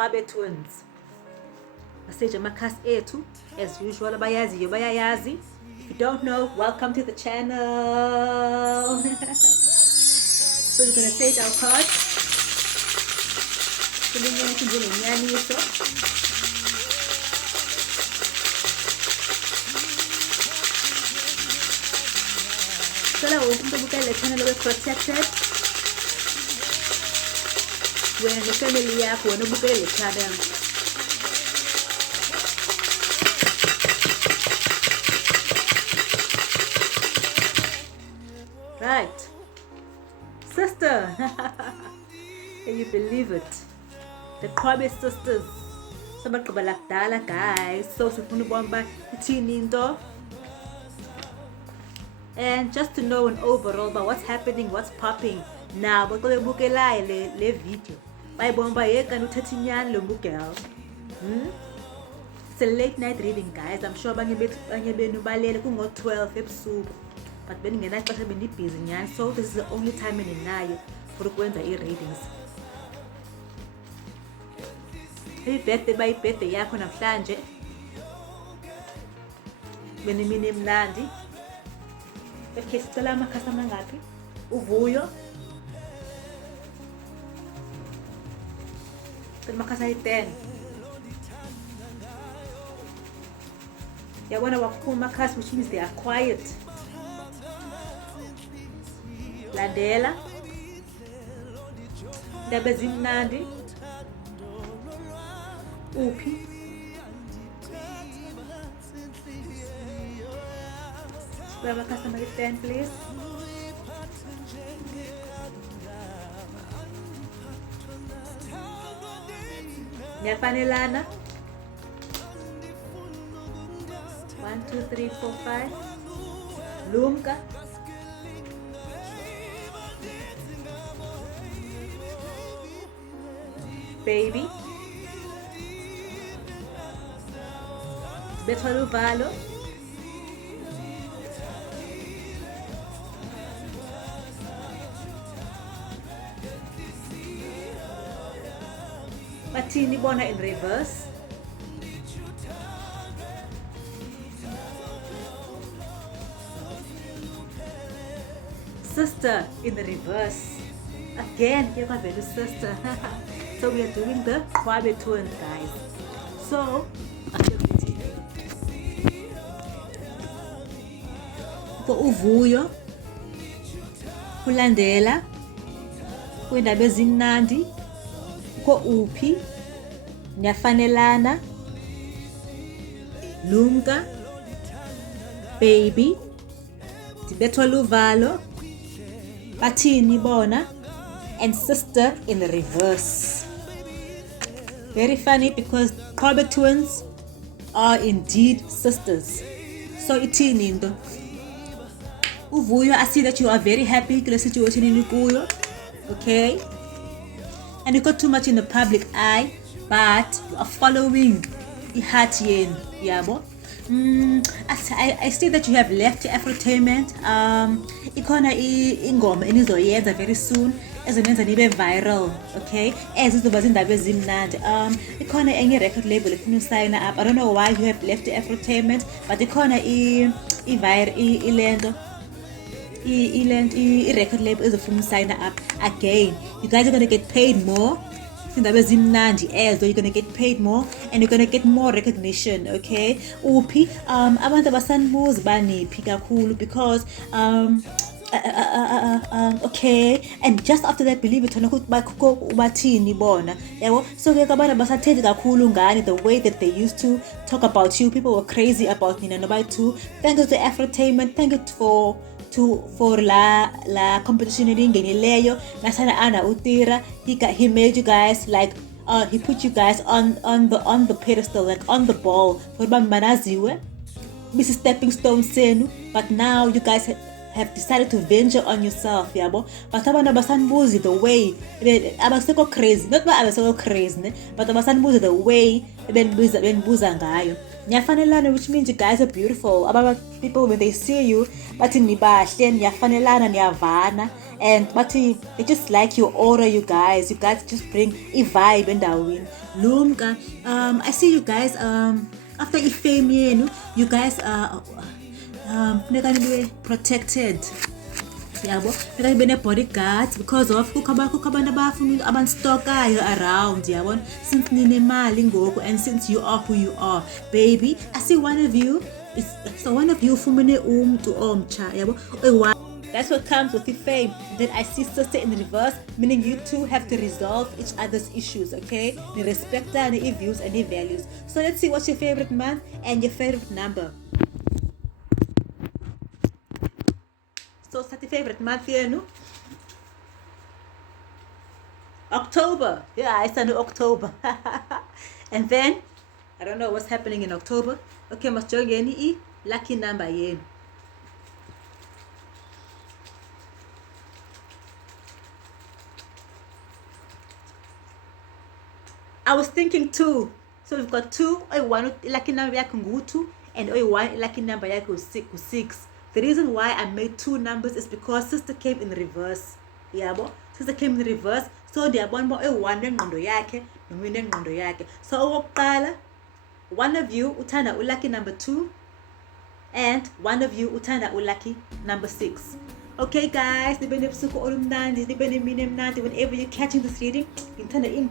Khwabe twins. Message amakhasi ethu as usual abayaziyo bayayazi. If you don't know, welcome to the channel. So we're gonna stage our cards. So now we're going to the channel is protected. When the family are going to book the channel. Right, sister. Can you believe it? The Khwabe sisters. Sabagqibela kudala guys. So sifuna ukubona ithini into. And just to know an overall about what's happening, what's popping now. Because bukela le video. Bayibona ba yeka uthatha inyani lo girl. It's a late night reading guys. I'm sure abanye benu balele kungo 12 ebusuku. But beningena xesha busy nyani. So this is the only time eninayo for ukwenza i-readings. Happy birthday by birthday yakho namhlanje. Benimini emnandi. Okay, sicela amakhasi amangaphi? Uvuyo. Sicela amakhasi ayi-10. Yabona wakuphuma amakhasi, which means they are quiet. Landela. Ndaba ezimnandi. Uphi. Grab a customer 10 please. Nyafanelana. 1, 2, 3, 4, 5. Lumka. Baby. Bethwala uvalo. Bathini bona in reverse. Sister in the reverse. Again, you're my very sister. So we are doing the Khwabe twins, guys. So for uvuyo, kulandela, kwindaba ezimnandi, ko uphi, nyafanelana, lumka, baby, ndibethwala uvalo, bathini bona, and sister in the reverse. Very funny because Khwabe twins are indeed sisters. So ithini into. Uvuyo, I see that you are very happy kule situation in kuyo. Okay? And you got too much in the public eye, but you are following iheart yenu, yabo. I see that you have left Afrotainment. Ikona ingoma enizoyenza very soon ezomenza nibe viral, okay? Ezizoba zindaba ezimnandi. Ikona enye record label efuna usayina up. I don't know why you have left Afrotainment, but ikona i-record label ezofuna usayina up again. You guys are gonna get paid more. You're gonna get paid more and you're gonna get more recognition, okay? Uphi abantu abasanbuza baniphi kakhulu because okay, and just after that, believe it or not, ubathini bona, yabo. So ke abantu basathethi kakhulu ngani the way that they used to talk about you. People were crazy about Nina Nobai too. Thank you to Afrotainment. Thank you for la competition engenileyo nasana ana utira. He made you guys like he put you guys on the pedestal, like on the ball for manaziwe Mrs. Stepping Stone senu. But now you guys have decided to venture on yourself, yabo. But abantu abasanbuzi the way abaseko crazy, not ba abaseko crazy, but abasanbuzi the way benbuza ngayo. Niyafanelana, which means you guys are beautiful. About people, when they see you, but in nibahle, niyafanelana, niyavana, and but they just like your aura, you guys. You guys just bring a vibe and a win. Lumka, I see you guys. After ifame yenu, you guys are protected. Yabo, because bene bodyguards because of kukhaba nabafuna abanstokayo around, yabona, since ninemali ngoku and since you are who you are, baby. I see one of you ufumene umntu omtsha, yabo. That's what comes with the fame. Then I see sister in reverse, meaning you two have to resolve each other's issues, okay? Ni respect your views and your values. So let's see what's your favorite month and your favorite number. So what's your favorite month here, no? October. Yeah, it's in October. And then, I don't know what's happening in October. Okay, must join any lucky number here. I was thinking 2. So we've got 2, one lucky number yakho 2, and one lucky number yakho 6. The reason why I made 2 numbers is because sister came in reverse. Yabo, sister came in reverse. So ndiyabona one nengqondo yakhe nomina nengqondo yakhe. So okokuqala, one of you uthanda lucky number 2, and one of you uthanda lucky number 6. Okay guys, whenever you're catching this reading, you turn it in,